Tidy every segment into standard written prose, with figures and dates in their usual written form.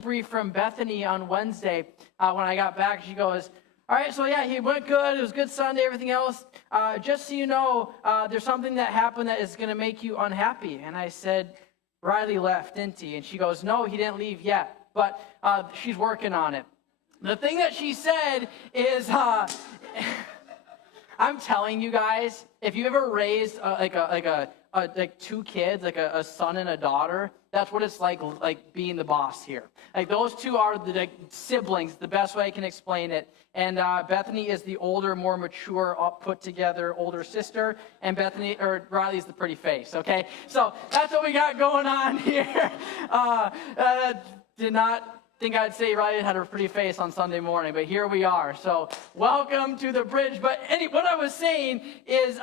brief from Bethany on Wednesday when I got back. She goes, all right, so yeah, he went good. It was a good Sunday, everything else. Just so you know, there's something that happened that is going to make you unhappy. And I said, Riley left, didn't he? And she goes, no, he didn't leave yet, but she's working on it. The thing that she said is, I'm telling you guys, if you ever raised like two kids, like a son and a daughter, that's what it's like being the boss here. Like those two are the siblings, the best way I can explain it. And Bethany is the older, more mature, put together older sister, and Riley's the pretty face. Okay, so that's what we got going on here. Did not think I'd say Riley had a pretty face on Sunday morning, but here we are. So welcome to the bridge. But what I was saying is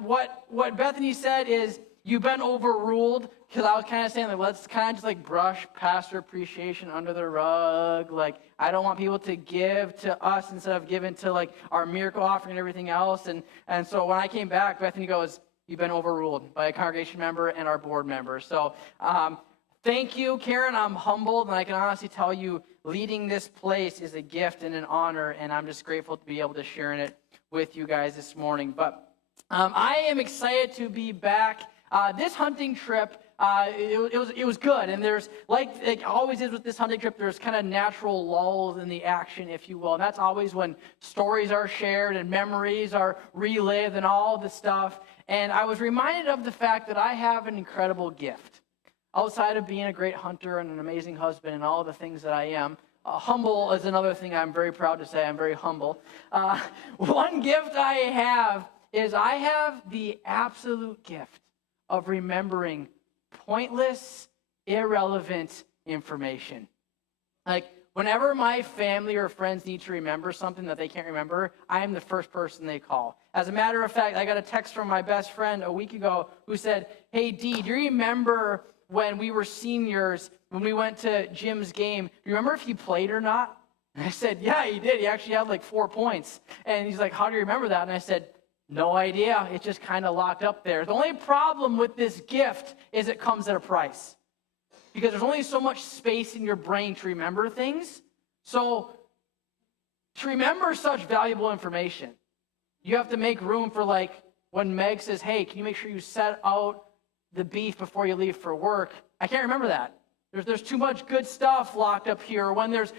what Bethany said is you've been overruled, because I was kind of saying let's kind of just brush pastor appreciation under the rug. I don't want people to give to us instead of giving to our miracle offering and everything else. And so when I came back, Bethany goes, you've been overruled by a congregation member and our board member. So thank you, Karen. I'm humbled, and I can honestly tell you leading this place is a gift and an honor, and I'm just grateful to be able to share in it with you guys this morning. But I am excited to be back. This hunting trip, it was good, and there's like always is with this hunting trip, there's kind of natural lulls in the action, if you will. And that's always when stories are shared and memories are relived and all the stuff. And I was reminded of the fact that I have an incredible gift. Outside of being a great hunter and an amazing husband and all the things that I am, humble is another thing I'm very proud to say. I'm very humble. One gift I have is I have the absolute gift of remembering pointless, irrelevant information. Whenever my family or friends need to remember something that they can't remember, I am the first person they call. As a matter of fact, I got a text from my best friend a week ago who said, hey, Dee, do you remember when we were seniors, when we went to Jim's game, do you remember if he played or not? And I said, yeah, he did. He actually had 4 points. And he's like, how do you remember that? And I said, no idea. It just kind of locked up there. The only problem with this gift is it comes at a price. Because there's only so much space in your brain to remember things. So to remember such valuable information, you have to make room for when Meg says, hey, can you make sure you set out the beef before you leave for work? I can't remember that. There's too much good stuff locked up here. When there's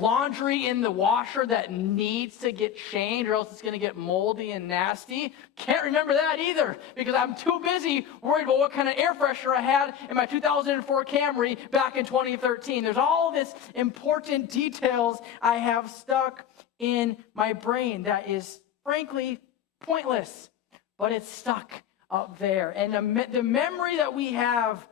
laundry in the washer that needs to get changed or else it's going to get moldy and nasty. Can't remember that either because I'm too busy worried about what kind of air freshener I had in my 2004 Camry back in 2013. There's all this important details I have stuck in my brain that is frankly pointless, but it's stuck up there. And the memory that we have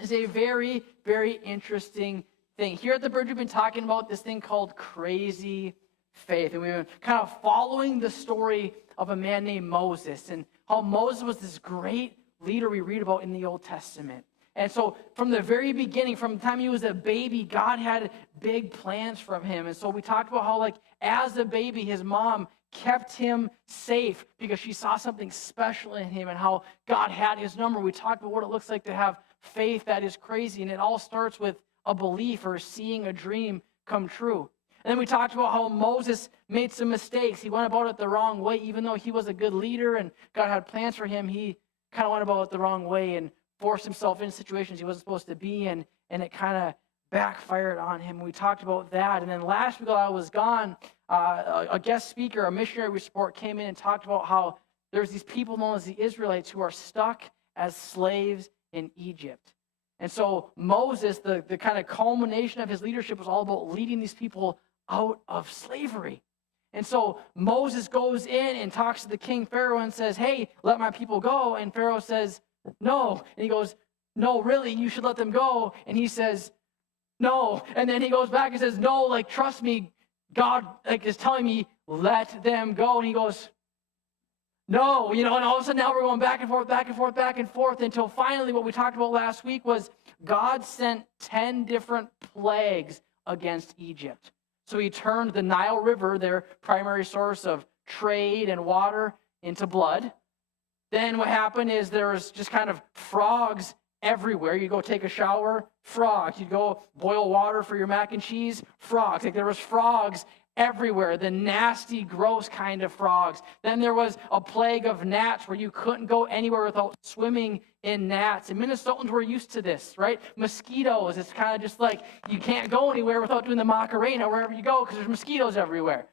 is a very, very interesting thing. Here at the Bridge, we've been talking about this thing called crazy faith. And we've been kind of following the story of a man named Moses and how Moses was this great leader we read about in the Old Testament. And so from the very beginning, from the time he was a baby, God had big plans for him. And so we talked about how as a baby, his mom kept him safe because she saw something special in him and how God had his number. We talked about what it looks like to have faith that is crazy. And it all starts with a belief or seeing a dream come true. And then we talked about how Moses made some mistakes. He went about it the wrong way. Even though he was a good leader and God had plans for him, he kind of went about it the wrong way and forced himself into situations he wasn't supposed to be in, and it kind of backfired on him. We talked about that. And then last week while I was gone, a guest speaker, a missionary we support, came in and talked about how there's these people known as the Israelites who are stuck as slaves in Egypt. And so Moses, the kind of culmination of his leadership was all about leading these people out of slavery. And so Moses goes in and talks to the king Pharaoh and says, hey, let my people go. And Pharaoh says, no. And he goes, no, really, you should let them go. And he says, no. And then he goes back and says, no, trust me, God is telling me, let them go. And he goes, no, and all of a sudden now we're going back and forth, back and forth, back and forth until finally what we talked about last week was God sent 10 different plagues against Egypt. So he turned the Nile River, their primary source of trade and water, into blood. Then what happened is there was just kind of frogs everywhere. You go take a shower, frogs. You go boil water for your mac and cheese, frogs. Like there was frogs everywhere, the nasty, gross kind of frogs. Then there was a plague of gnats where you couldn't go anywhere without swimming in gnats. And Minnesotans were used to this, right? Mosquitoes, it's kind of just like you can't go anywhere without doing the Macarena wherever you go because there's mosquitoes everywhere.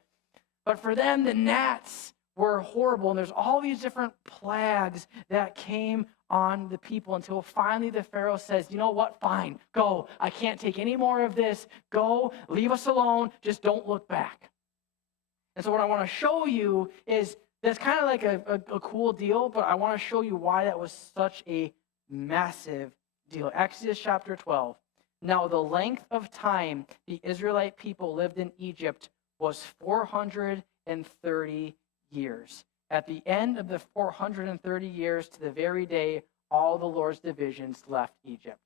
But for them, the gnats were horrible. And there's all these different plagues that came on the people until finally the Pharaoh says, you know what, fine, go. I can't take any more of this. Go, leave us alone. Just don't look back. And so what I want to show you is that's kind of like a cool deal, but I want to show you why that was such a massive deal. Exodus chapter 12. Now the length of time the Israelite people lived in Egypt was 430 years. At the end of the 430 years, to the very day, all the Lord's divisions left Egypt.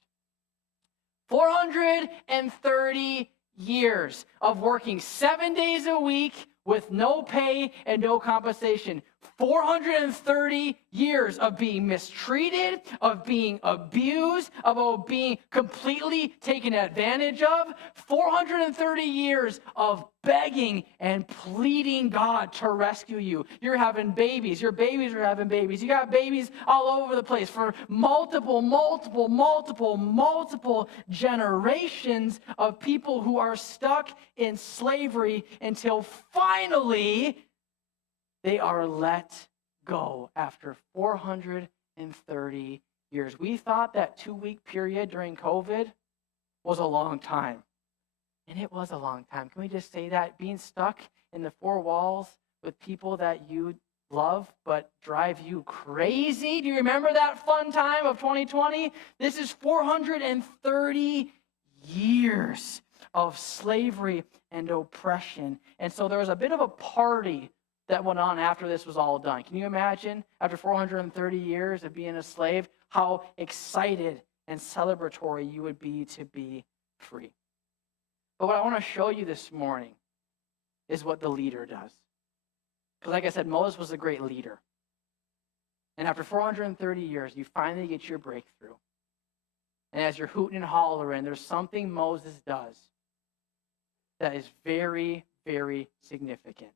430 years of working 7 days a week with no pay and no compensation. 430 years of being mistreated, of being abused, of being completely taken advantage of. 430 years of begging and pleading God to rescue you. You're having babies. Your babies are having babies. You got babies all over the place for multiple generations of people who are stuck in slavery until finally they are let go after 430 years. We thought that 2-week period during COVID was a long time. And it was a long time. Can we just say that? Being stuck in the four walls with people that you love but drive you crazy. Do you remember that fun time of 2020? This is 430 years of slavery and oppression. And so there was a bit of a party that went on after this was all done. Can you imagine, after 430 years of being a slave, how excited and celebratory you would be to be free? But what I want to show you this morning is what the leader does. Because like I said, Moses was a great leader. And after 430 years, you finally get your breakthrough. And as you're hooting and hollering, there's something Moses does that is very, very significant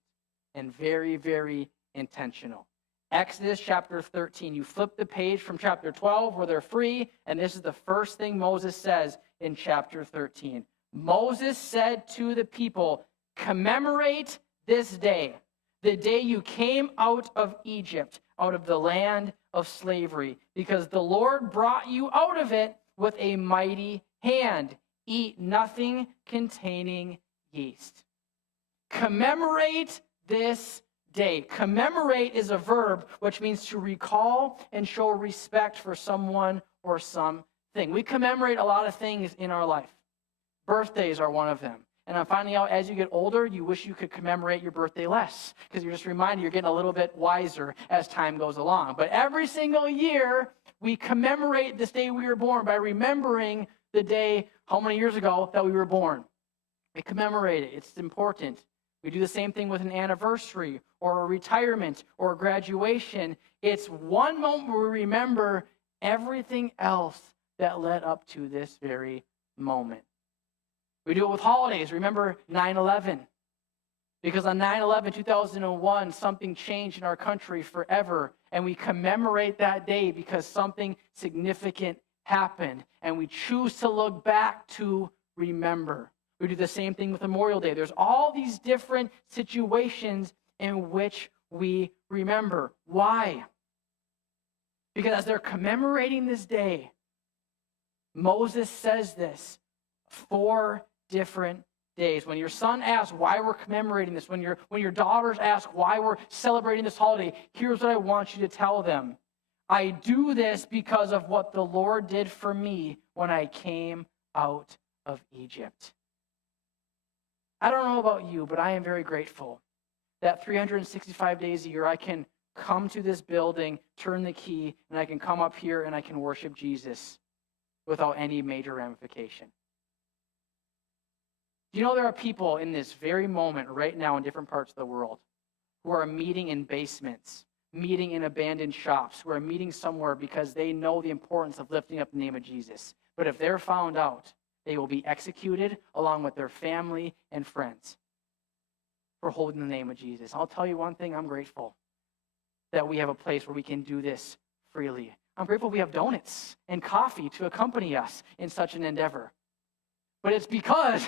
and very, very intentional. Exodus chapter 13. You flip the page from chapter 12 where they're free, and this is the first thing Moses says in chapter 13. Moses said to the people, commemorate this day, the day you came out of Egypt, out of the land of slavery, because the Lord brought you out of it with a mighty hand. Eat nothing containing yeast. Commemorate this day. Commemorate is a verb which means to recall and show respect for someone or something. We commemorate a lot of things in our life. Birthdays are one of them. And I'm finding out as you get older, you wish you could commemorate your birthday less because you're just reminded you're getting a little bit wiser as time goes along. But every single year, we commemorate this day we were born by remembering the day, how many years ago, that we were born. We commemorate it. It's important. We do the same thing with an anniversary or a retirement or a graduation. It's one moment where we remember everything else that led up to this very moment. We do it with holidays. Remember 9/11. Because on 9/11, 2001, something changed in our country forever. And we commemorate that day because something significant happened. And we choose to look back to remember. We do the same thing with Memorial Day. There's all these different situations in which we remember. Why? Because as they're commemorating this day, Moses says this 4 different days. When your son asks why we're commemorating this, when your daughters ask why we're celebrating this holiday, here's what I want you to tell them. I do this because of what the Lord did for me when I came out of Egypt. I don't know about you, but I am very grateful that 365 days a year I can come to this building, turn the key, and I can come up here and I can worship Jesus without any major ramification. Do you know there are people in this very moment right now in different parts of the world who are meeting in basements meeting in abandoned shops, who are meeting somewhere because they know the importance of lifting up the name of Jesus. But if they're found out, they will be executed along with their family and friends for holding the name of Jesus. I'll tell you one thing, I'm grateful that we have a place where we can do this freely. I'm grateful we have donuts and coffee to accompany us in such an endeavor. But it's because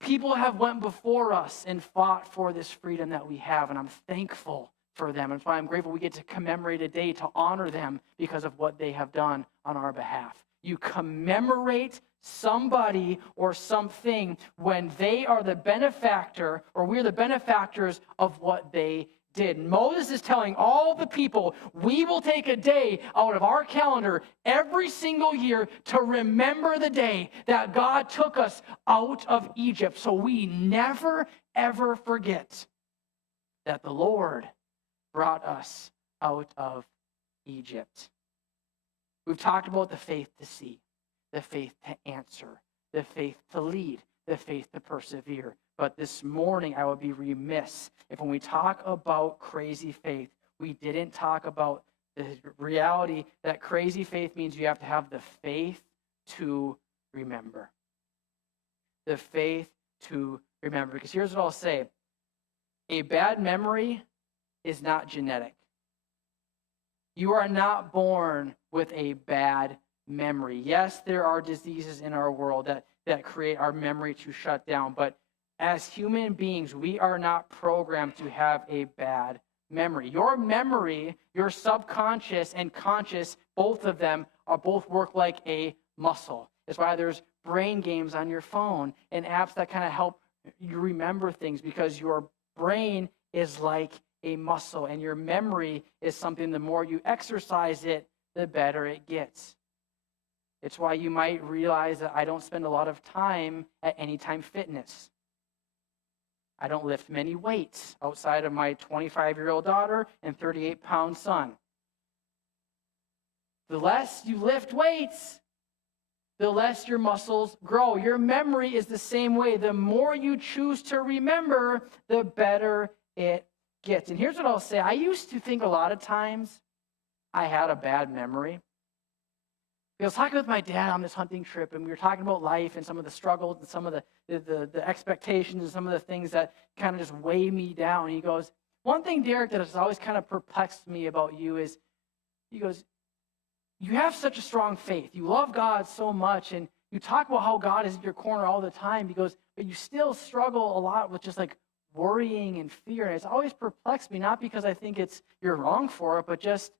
people have went before us and fought for this freedom that we have, and I'm thankful for them. And that's why I'm grateful we get to commemorate a day to honor them because of what they have done on our behalf. You commemorate somebody or something when they are the benefactor, or we're the benefactors of what they did. Moses is telling all the people, we will take a day out of our calendar every single year to remember the day that God took us out of Egypt, so we never, ever forget that the Lord brought us out of Egypt. We've talked about the faith to see, the faith to answer, the faith to lead, the faith to persevere. But this morning, I would be remiss if when we talk about crazy faith, we didn't talk about the reality that crazy faith means you have to have the faith to remember. The faith to remember. Because here's what I'll say. A bad memory is not genetic. You are not born with a bad memory. Yes, there are diseases in our world that create our memory to shut down, but as human beings, we are not programmed to have a bad memory. Your memory, your subconscious and conscious, both of them both work like a muscle. That's why there's brain games on your phone and apps that kind of help you remember things, because your brain is like a muscle, and your memory is something, the more you exercise it, the better it gets. It's why you might realize that I don't spend a lot of time at Anytime Fitness. I don't lift many weights outside of my 25-year-old daughter and 38-pound son. The less you lift weights, the less your muscles grow. Your memory is the same way. The more you choose to remember, the better it gets. And here's what I'll say. I used to think a lot of times I had a bad memory. I was talking with my dad on this hunting trip, and we were talking about life and some of the struggles and some of the expectations and some of the things that kind of just weigh me down. And he goes, one thing, Derek, that has always kind of perplexed me about you is, he goes, you have such a strong faith. You love God so much, and you talk about how God is in your corner all the time. He goes, but you still struggle a lot with just like worrying and fear. And it's always perplexed me, not because I think you're wrong for it, but just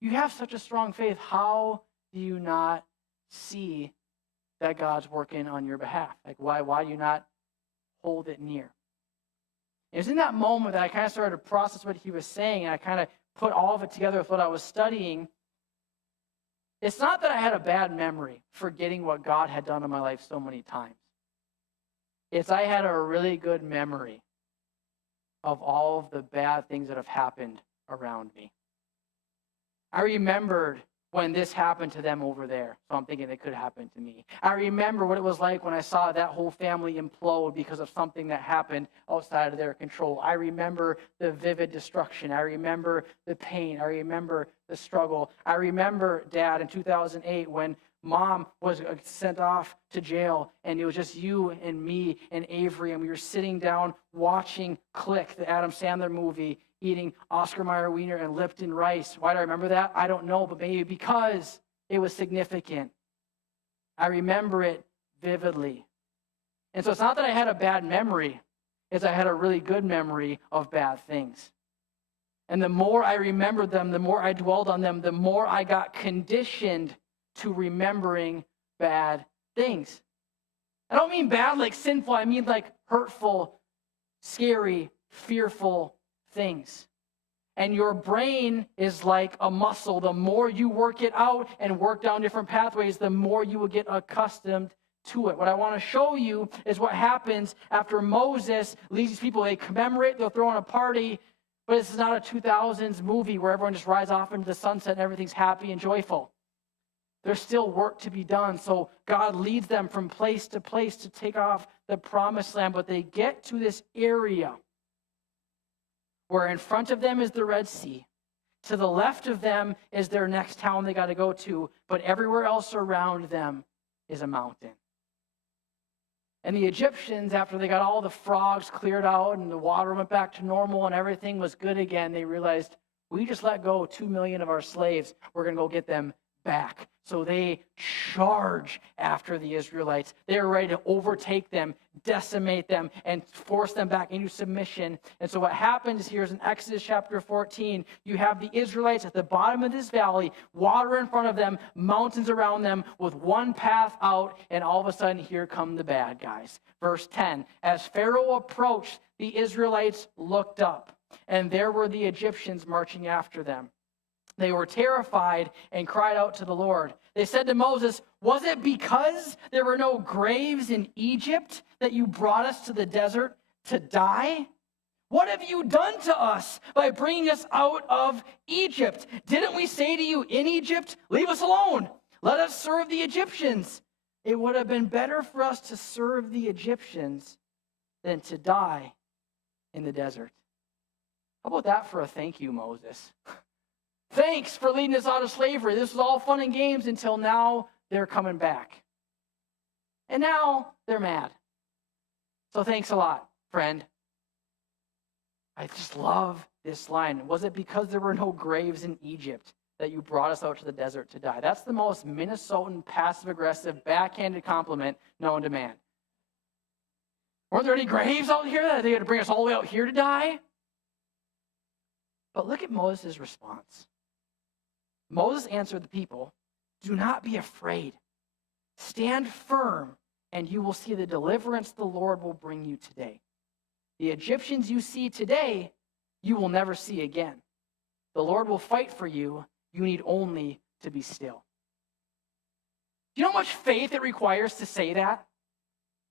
you have such a strong faith. How do you not see that God's working on your behalf? Like, why do you not hold it near? It was in that moment that I kind of started to process what he was saying, and I kind of put all of it together with what I was studying. It's not that I had a bad memory, forgetting what God had done in my life so many times. It's I had a really good memory of all of the bad things that have happened around me. I remembered when this happened to them over there, so I'm thinking it could happen to me. I remember what it was like when I saw that whole family implode because of something that happened outside of their control. I remember the vivid destruction. I remember the pain. I remember the struggle. I remember, Dad, in 2008 when Mom was sent off to jail, and it was just you and me and Avery, and we were sitting down watching Click, the Adam Sandler movie, eating Oscar Mayer wiener and Lipton rice. Why do I remember that? I don't know, but maybe because it was significant. I remember it vividly. And so it's not that I had a bad memory, it's I had a really good memory of bad things. And the more I remembered them, the more I dwelled on them, the more I got conditioned to remembering bad things. I don't mean bad like sinful, I mean like hurtful, scary, fearful things. And your brain is like a muscle. The more you work it out and work down different pathways, the more you will get accustomed to it. What I want to show you is what happens after Moses leads these people. They commemorate, they'll throw in a party, but it's not a 2000s movie where everyone just rides off into the sunset and everything's happy and joyful. There's still work to be done. So God leads them from place to place to take off the promised land, but they get to this area where in front of them is the Red Sea. To the left of them is their next town they got to go to, but everywhere else around them is a mountain. And the Egyptians, after they got all the frogs cleared out and the water went back to normal and everything was good again, they realized, we just let go 2 million of our slaves. We're going to go get them back. So they charge after the Israelites. They're ready to overtake them, decimate them, and force them back into submission. And so what happens here is in Exodus chapter 14, you have the Israelites at the bottom of this valley, water in front of them, mountains around them, with one path out, and all of a sudden, here come the bad guys. Verse 10, as Pharaoh approached, the Israelites looked up, and there were the Egyptians marching after them. They were terrified and cried out to the Lord. They said to Moses, was it because there were no graves in Egypt that you brought us to the desert to die? What have you done to us by bringing us out of Egypt? Didn't we say to you in Egypt, leave us alone, let us serve the Egyptians? It would have been better for us to serve the Egyptians than to die in the desert. How about that for a thank you, Moses? Thanks for leading us out of slavery. This was all fun and games until now they're coming back. And now they're mad. So thanks a lot, friend. I just love this line. Was it because there were no graves in Egypt that you brought us out to the desert to die? That's the most Minnesotan, passive-aggressive, backhanded compliment known to man. Weren't there any graves out here that they had to bring us all the way out here to die? But look at Moses' response. Moses answered the people, do not be afraid. Stand firm, and you will see the deliverance the Lord will bring you today. The Egyptians you see today, you will never see again. The Lord will fight for you. You need only to be still. Do you know how much faith it requires to say that?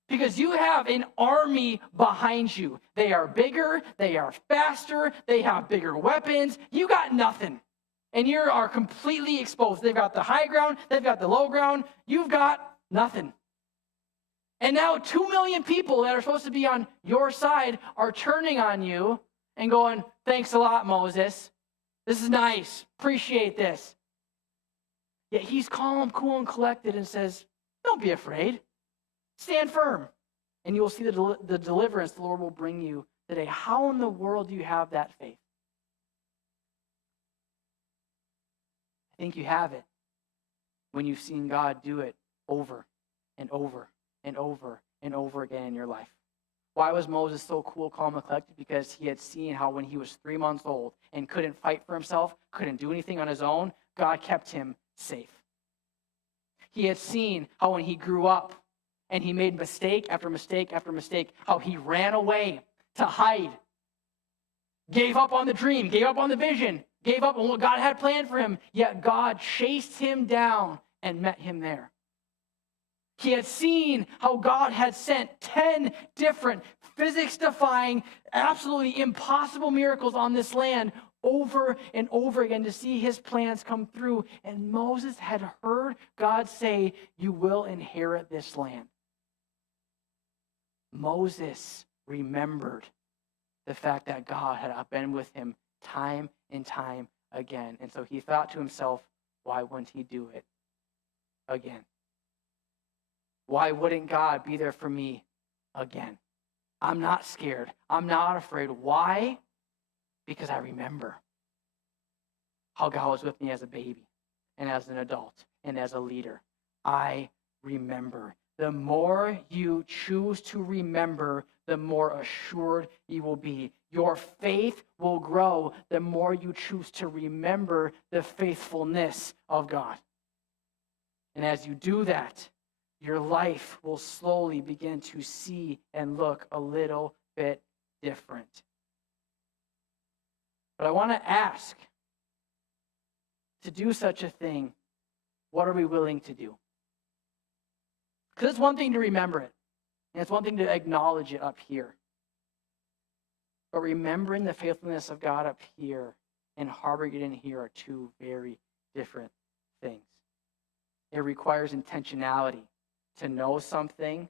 Because you have an army behind you. They are bigger, they are faster, they have bigger weapons. You got nothing. And you are completely exposed. They've got the high ground, they've got the low ground. You've got nothing. And now 2 million people that are supposed to be on your side are turning on you and going, thanks a lot, Moses. This is nice. Appreciate this. Yet he's calm, cool, and collected and says, don't be afraid. Stand firm, and you will see the deliverance the Lord will bring you today. How in the world do you have that faith? I think you have it when you've seen God do it over and over and over and over again in your life. Why was Moses so cool, calm, and collected? Because he had seen how when he was 3 months old and couldn't fight for himself, couldn't do anything on his own, God kept him safe. He had seen how when he grew up and he made mistake after mistake after mistake, how he ran away to hide, gave up on the dream, gave up on the vision, gave up on what God had planned for him, yet God chased him down and met him there. He had seen how God had sent 10 different physics-defying, absolutely impossible miracles on this land over and over again to see his plans come through. And Moses had heard God say, you will inherit this land. Moses remembered the fact that God had been with him time and time again. And so he thought to himself, why wouldn't he do it again? Why wouldn't God be there for me again? I'm not scared. I'm not afraid. Why? Because I remember how God was with me as a baby and as an adult and as a leader. I remember. The more you choose to remember, the more assured you will be. Your faith will grow the more you choose to remember the faithfulness of God. And as you do that, your life will slowly begin to see and look a little bit different. But I want to ask, to do such a thing, what are we willing to do? Because it's one thing to remember it, and it's one thing to acknowledge it up here. But remembering the faithfulness of God up here and harboring it in here are two very different things. It requires intentionality to know something,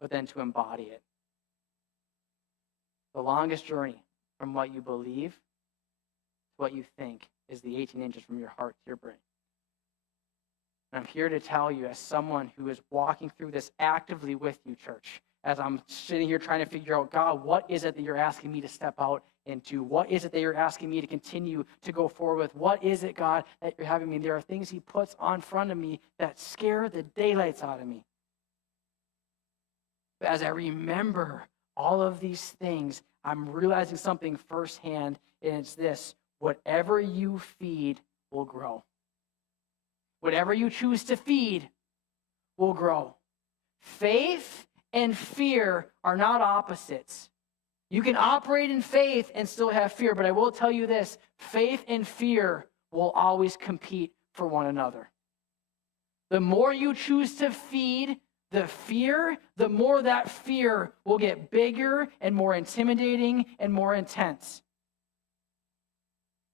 but then to embody it. The longest journey from what you believe to what you think is the 18 inches from your heart to your brain. And I'm here to tell you, as someone who is walking through this actively with you, church, as I'm sitting here trying to figure out, God, what is it that you're asking me to step out into? What is it that you're asking me to continue to go forward with? What is it, God, that you're having me? There are things he puts on front of me that scare the daylights out of me. But as I remember all of these things, I'm realizing something firsthand, and it's this: whatever you feed will grow. Whatever you choose to feed will grow. Faith and fear are not opposites. You can operate in faith and still have fear, but I will tell you this: faith and fear will always compete for one another. The more you choose to feed the fear, the more that fear will get bigger and more intimidating and more intense.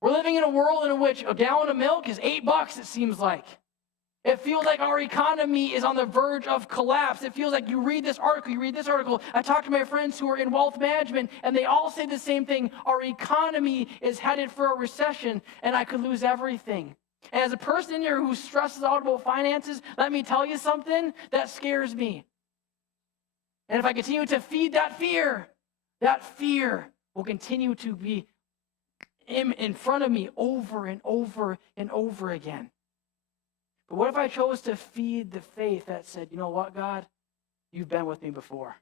We're living in a world in which a gallon of milk is $8, it seems like. It feels like our economy is on the verge of collapse. It feels like you read this article, you read this article. I talk to my friends who are in wealth management, and they all say the same thing. Our economy is headed for a recession, and I could lose everything. And as a person in here who stresses out about finances, let me tell you something that scares me. And if I continue to feed that fear will continue to be in front of me over and over and over again. But what if I chose to feed the faith that said, you know what, God? You've been with me before.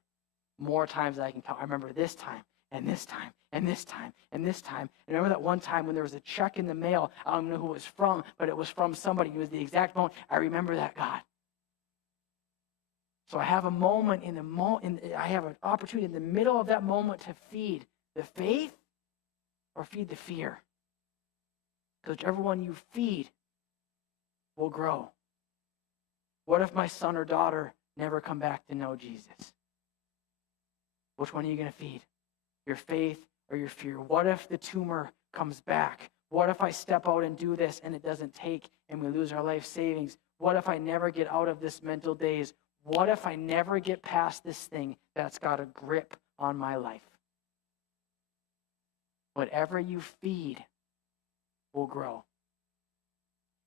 More times than I can count. I remember this time, and this time, and this time, and this time. And I remember that one time when there was a check in the mail. I don't know who it was from, but it was from somebody. It was the exact moment. I remember that, God. So I have a moment I have an opportunity in the middle of that moment to feed the faith or feed the fear. Because whichever one you feed will grow. What if my son or daughter never come back to know Jesus? Which one are you going to feed? Your faith or your fear? What if the tumor comes back? What if I step out and do this and it doesn't take and we lose our life savings? What if I never get out of this mental daze? What if I never get past this thing that's got a grip on my life? Whatever you feed will grow.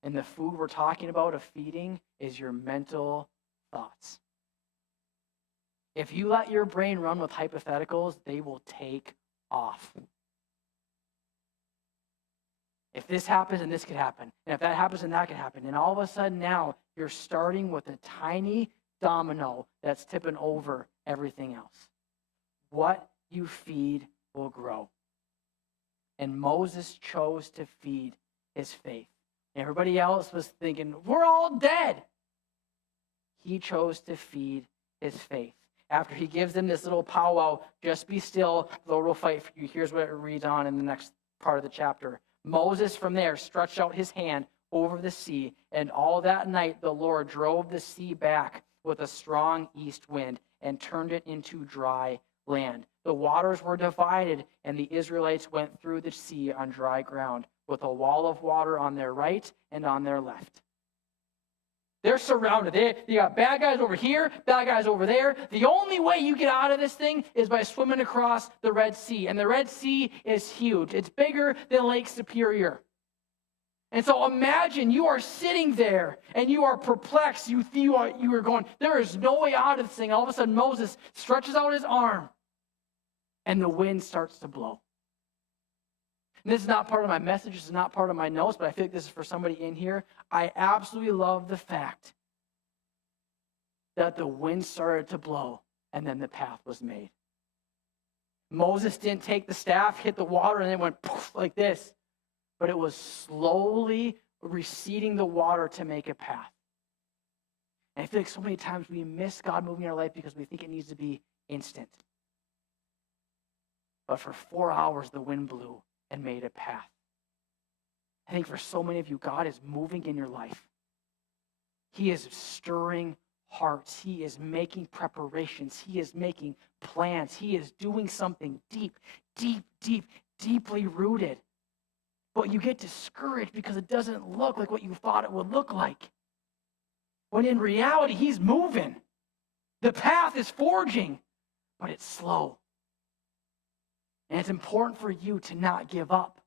And the food we're talking about of feeding is your mental thoughts. If you let your brain run with hypotheticals, they will take off. If this happens, then this could happen. And if that happens, then that could happen. And all of a sudden now, you're starting with a tiny domino that's tipping over everything else. What you feed will grow. And Moses chose to feed his faith. Everybody else was thinking, we're all dead. He chose to feed his faith. After he gives them this little powwow, just be still, the Lord will fight for you. Here's what it reads on in the next part of the chapter. Moses from there stretched out his hand over the sea, and all that night the Lord drove the sea back with a strong east wind and turned it into dry land. The waters were divided, and the Israelites went through the sea on dry ground, with a wall of water on their right and on their left. They're surrounded. They got bad guys over here, bad guys over there. The only way you get out of this thing is by swimming across the Red Sea. And the Red Sea is huge. It's bigger than Lake Superior. And so imagine you are sitting there and you are perplexed. You are going, there is no way out of this thing. All of a sudden Moses stretches out his arm and the wind starts to blow. And this is not part of my message, this is not part of my notes, but I feel like this is for somebody in here. I absolutely love the fact that the wind started to blow and then the path was made. Moses didn't take the staff, hit the water, and then went poof like this. But it was slowly receding the water to make a path. And I feel like so many times we miss God moving in our life because we think it needs to be instant. But for 4 hours, the wind blew and made a path. I think for so many of you, God is moving in your life. He is stirring hearts. He is making preparations. He is making plans. He is doing something deeply rooted. But you get discouraged because it doesn't look like what you thought it would look like. When in reality, he's moving. The path is forging, but it's slow. And it's important for you to not give up,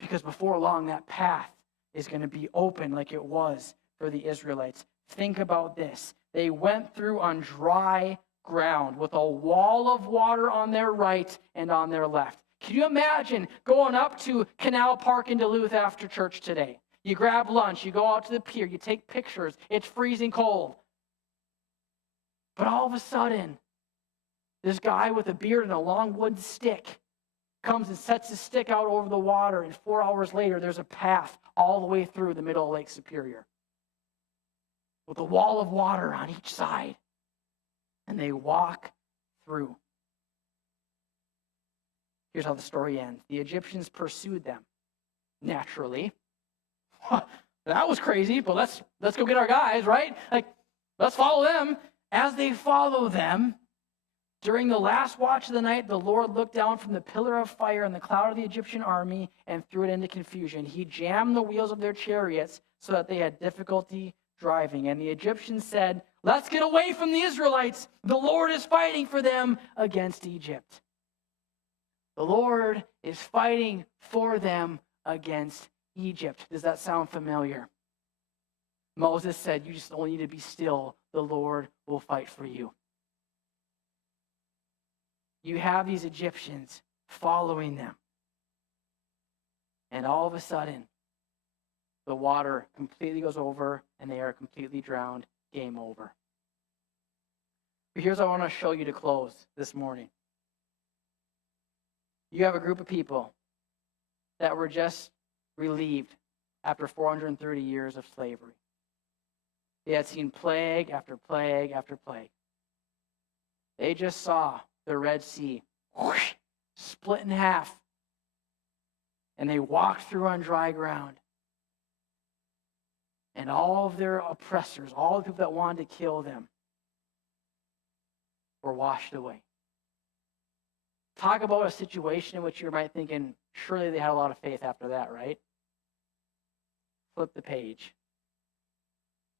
because before long that path is going to be open like it was for the Israelites. Think about this. They went through on dry ground with a wall of water on their right and on their left. Can you imagine going up to Canal Park in Duluth after church today? You grab lunch, you go out to the pier, you take pictures, it's freezing cold. But all of a sudden, this guy with a beard and a long wooden stick comes and sets his stick out over the water, and 4 hours later, there's a path all the way through the middle of Lake Superior with a wall of water on each side. And they walk through. Here's how the story ends. The Egyptians pursued them. Naturally. That was crazy, but let's go get our guys, right? Let's follow them. As they follow them, during the last watch of the night, the Lord looked down from the pillar of fire and the cloud of the Egyptian army and threw it into confusion. He jammed the wheels of their chariots so that they had difficulty driving. And the Egyptians said, "Let's get away from the Israelites. The Lord is fighting for them against Egypt." The Lord is fighting for them against Egypt. Does that sound familiar? Moses said, "You just only need to be still. The Lord will fight for you." You have these Egyptians following them. And all of a sudden, the water completely goes over and they are completely drowned. Game over. But here's what I want to show you to close this morning. You have a group of people that were just relieved after 430 years of slavery. They had seen plague after plague after plague. They just saw the Red Sea whoosh, split in half. And they walked through on dry ground. And all of their oppressors, all the people that wanted to kill them, were washed away. Talk about a situation in which you might thinking, surely they had a lot of faith after that, right? Flip the page.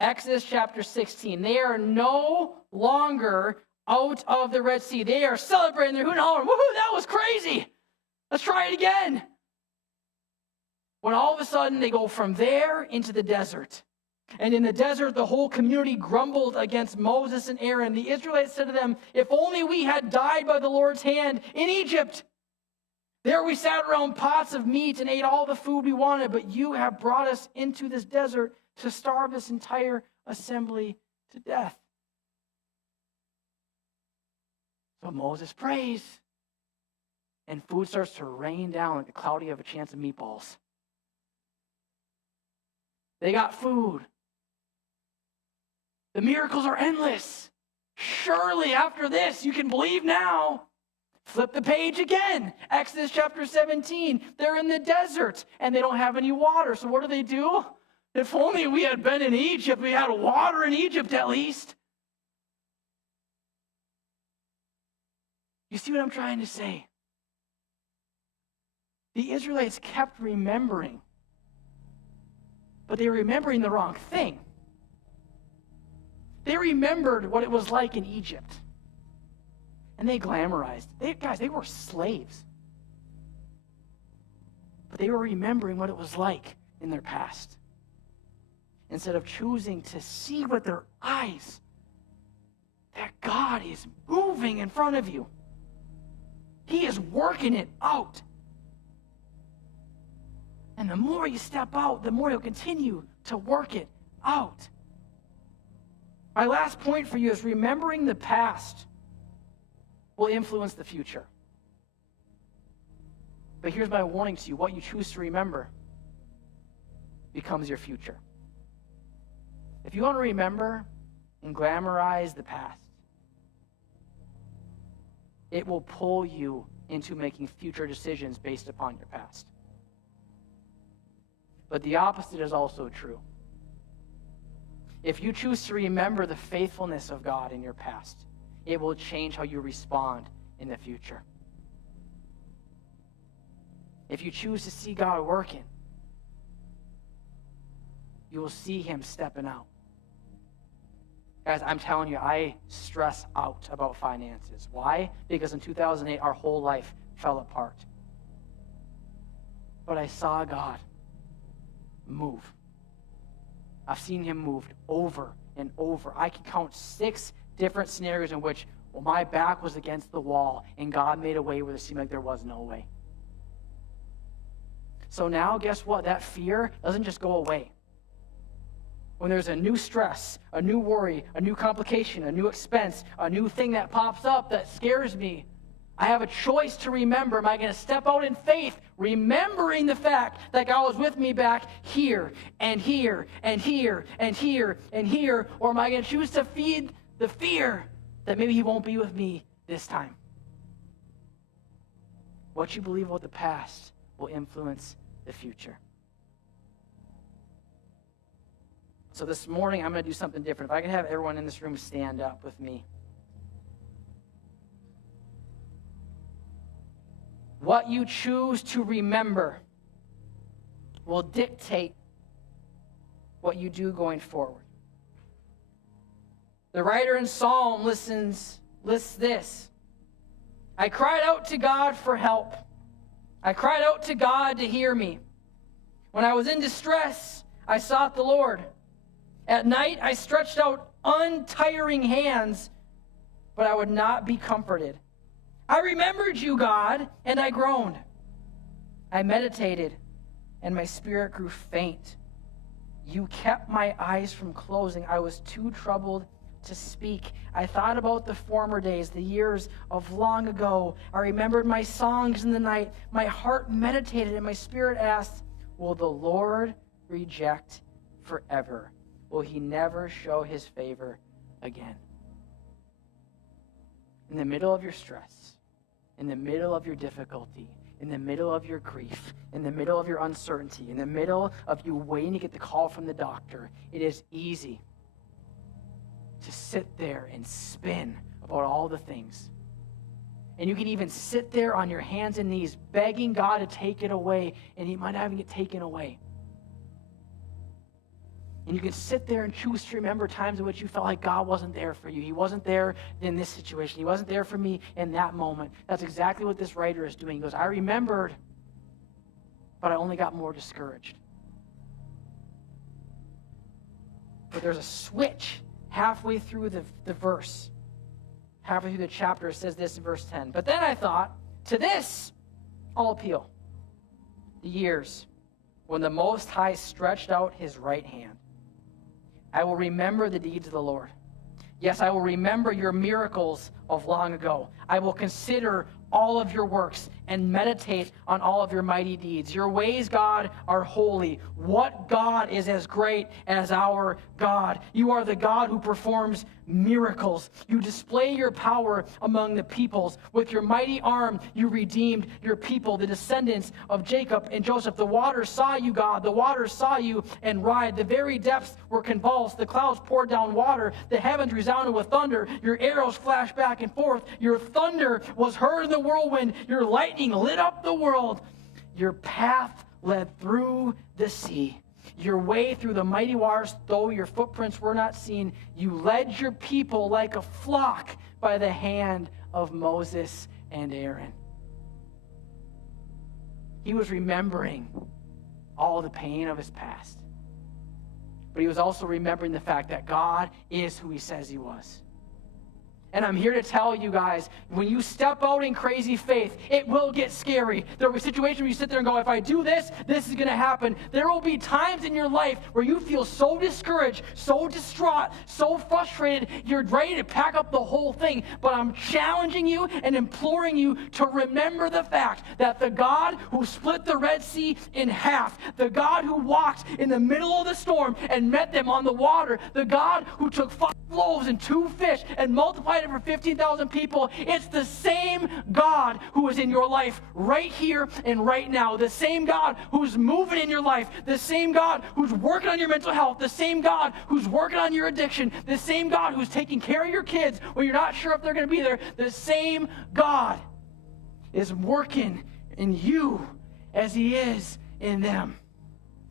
Exodus chapter 16. They are no longer out of the Red Sea. They are celebrating. They're hooting and hollering. Woohoo, that was crazy. Let's try it again. When all of a sudden they go from there into the desert. And in the desert, the whole community grumbled against Moses and Aaron. The Israelites said to them, "If only we had died by the Lord's hand in Egypt. There we sat around pots of meat and ate all the food we wanted, but you have brought us into this desert to starve this entire assembly to death." So Moses prays, and food starts to rain down like the cloud you have a chance of meatballs. They got food. The miracles are endless. Surely after this, you can believe now. Flip the page again. Exodus chapter 17. They're in the desert, and they don't have any water. So what do? If only we had been in Egypt, we had water in Egypt at least. You see what I'm trying to say? The Israelites kept remembering, but they were remembering the wrong thing. They remembered what it was like in Egypt. And they glamorized. They were slaves. But they were remembering what it was like in their past. Instead of choosing to see with their eyes that God is moving in front of you. He is working it out. And the more you step out, the more He'll continue to work it out. My last point for you is remembering the past will influence the future. But here's my warning to you. What you choose to remember becomes your future. If you want to remember and glamorize the past, it will pull you into making future decisions based upon your past. But the opposite is also true. If you choose to remember the faithfulness of God in your past, it will change how you respond in the future. If you choose to see God working, you will see Him stepping out. Guys, I'm telling you, I stress out about finances. Why? Because in 2008, our whole life fell apart. But I saw God move. I've seen him moved over and over. I can count 6 different scenarios in which, well, my back was against the wall and God made a way where it seemed like there was no way. So now, guess what? That fear doesn't just go away. When there's a new stress, a new worry, a new complication, a new expense, a new thing that pops up that scares me, I have a choice to remember. Am I going to step out in faith, remembering the fact that God was with me back here and here and here and here and here? Or am I going to choose to feed the fear that maybe he won't be with me this time? What you believe about the past will influence the future. So this morning, I'm going to do something different. If I can have everyone in this room stand up with me. What you choose to remember will dictate what you do going forward. The writer in Psalm lists this. I cried out to God for help. I cried out to God to hear me. When I was in distress, I sought the Lord. At night, I stretched out untiring hands, but I would not be comforted. I remembered you, God, and I groaned. I meditated, and my spirit grew faint. You kept my eyes from closing. I was too troubled to speak. I thought about the former days, the years of long ago. I remembered my songs in the night. My heart meditated, and my spirit asked, will the Lord reject forever? Will he never show his favor again? In the middle of your stress, in the middle of your difficulty, in the middle of your grief, in the middle of your uncertainty, in the middle of you waiting to get the call from the doctor, it is easy to sit there and spin about all the things. And you can even sit there on your hands and knees begging God to take it away, and he might not even get taken away. And you can sit there and choose to remember times in which you felt like God wasn't there for you. He wasn't there in this situation. He wasn't there for me in that moment. That's exactly what this writer is doing. He goes, I remembered, but I only got more discouraged. But there's a switch halfway through the verse. Halfway through the chapter, it says this in verse 10. But then I thought, to this I'll appeal. The years when the Most High stretched out his right hand. I will remember the deeds of the Lord. Yes, I will remember your miracles of long ago. I will consider all of your works and meditate on all of your mighty deeds. Your ways, God, are holy. What God is as great as our God? You are the God who performs miracles. You display your power among the peoples. With your mighty arm, you redeemed your people, the descendants of Jacob and Joseph. The waters saw you, God. The waters saw you and writhed. The very depths were convulsed. The clouds poured down water. The heavens resounded with thunder. Your arrows flashed back and forth. Your thunder was heard in the whirlwind. Your lightning lit up the world. Your path led through the sea. Your way through the mighty waters, though your footprints were not seen. You led your people like a flock by the hand of Moses and Aaron. He was remembering all the pain of his past. But he was also remembering the fact that God is who he says he was. And I'm here to tell you guys, when you step out in crazy faith, it will get scary. There will be situations where you sit there and go, if I do this, this is going to happen. There will be times in your life where you feel so discouraged, so distraught, so frustrated, you're ready to pack up the whole thing. But I'm challenging you and imploring you to remember the fact that the God who split the Red Sea in half, the God who walked in the middle of the storm and met them on the water, the God who took 5 loaves and 2 fish and multiplied it for 15,000 people, it's the same God who is in your life right here and right now. The same God who's moving in your life. The same God who's working on your mental health. The same God who's working on your addiction. The same God who's taking care of your kids when you're not sure if they're going to be there. The same God is working in you as he is in them.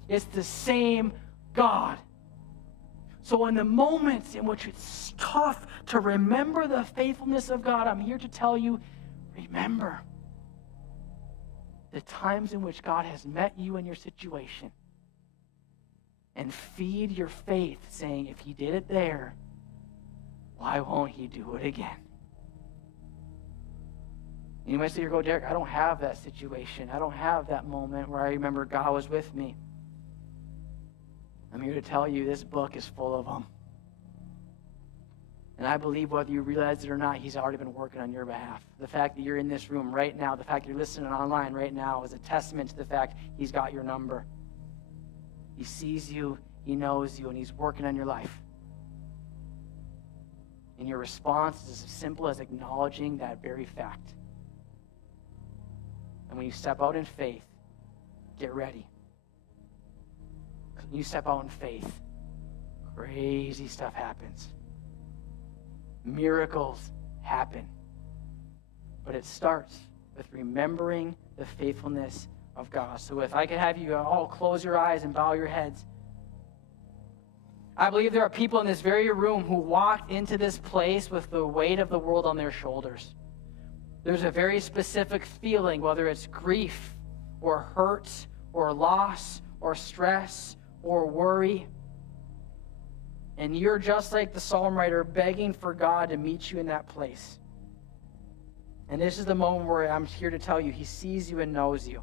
It's the same God. So in the moments in which it's tough to remember the faithfulness of God, I'm here to tell you, remember. the times in which God has met you in your situation and feed your faith, saying, if he did it there, why won't he do it again? You might say, Derek, I don't have that situation. I don't have that moment where I remember God was with me. I'm here to tell you this book is full of them. And I believe whether you realize it or not, he's already been working on your behalf. The fact that you're in this room right now, the fact you're listening online right now is a testament to the fact he's got your number. He sees you, he knows you, and he's working on your life. And your response is as simple as acknowledging that very fact. And when you step out in faith, get ready. When you step out in faith, crazy stuff happens. Miracles happen. But it starts with remembering the faithfulness of God. So if I could have you all close your eyes and bow your heads. I believe there are people in this very room who walked into this place with the weight of the world on their shoulders. There's a very specific feeling, whether it's grief or hurt or loss or stress or worry. And you're just like the psalm writer, begging for God to meet you in that place. And this is the moment where I'm here to tell you, he sees you and knows you.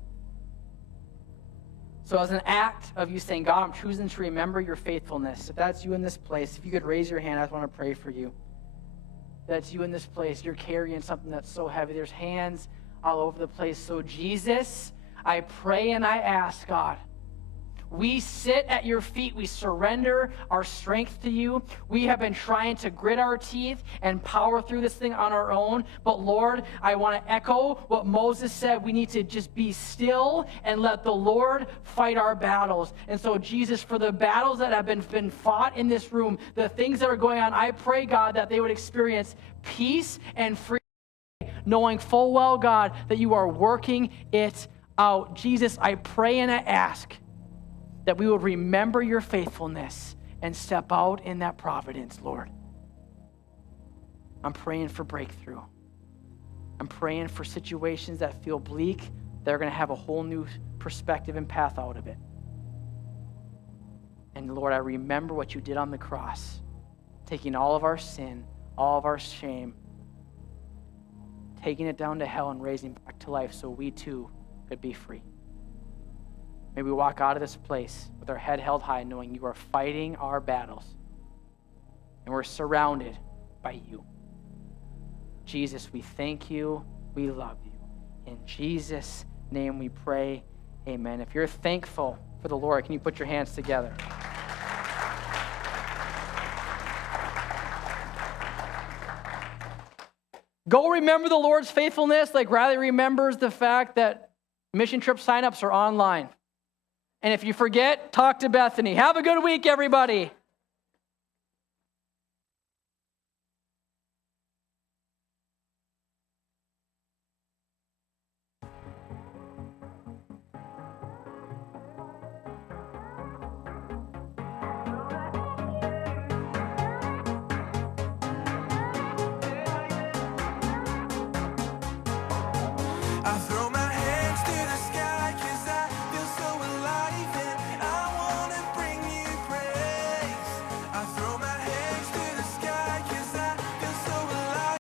So as an act of you saying, God, I'm choosing to remember your faithfulness. If that's you in this place, if you could raise your hand, I just want to pray for you. If that's you in this place, you're carrying something that's so heavy. There's hands all over the place. So Jesus, I pray and I ask, God, we sit at your feet. We surrender our strength to you. We have been trying to grit our teeth and power through this thing on our own. But Lord, I want to echo what Moses said. We need to just be still and let the Lord fight our battles. And so, Jesus, for the battles that have been fought in this room, the things that are going on, I pray, God, that they would experience peace and freedom, knowing full well, God, that you are working it out. Jesus, I pray and I ask that we would remember your faithfulness and step out in that providence, Lord. I'm praying for breakthrough. I'm praying for situations that feel bleak, that are going to have a whole new perspective and path out of it. And Lord, I remember what you did on the cross, taking all of our sin, all of our shame, taking it down to hell and raising back to life so we too could be free. May we walk out of this place with our head held high, knowing you are fighting our battles. And we're surrounded by you. Jesus, we thank you. We love you. In Jesus' name we pray. Amen. If you're thankful for the Lord, can you put your hands together? Go remember the Lord's faithfulness like Riley remembers the fact that mission trip signups are online. And if you forget, talk to Bethany. Have a good week, everybody.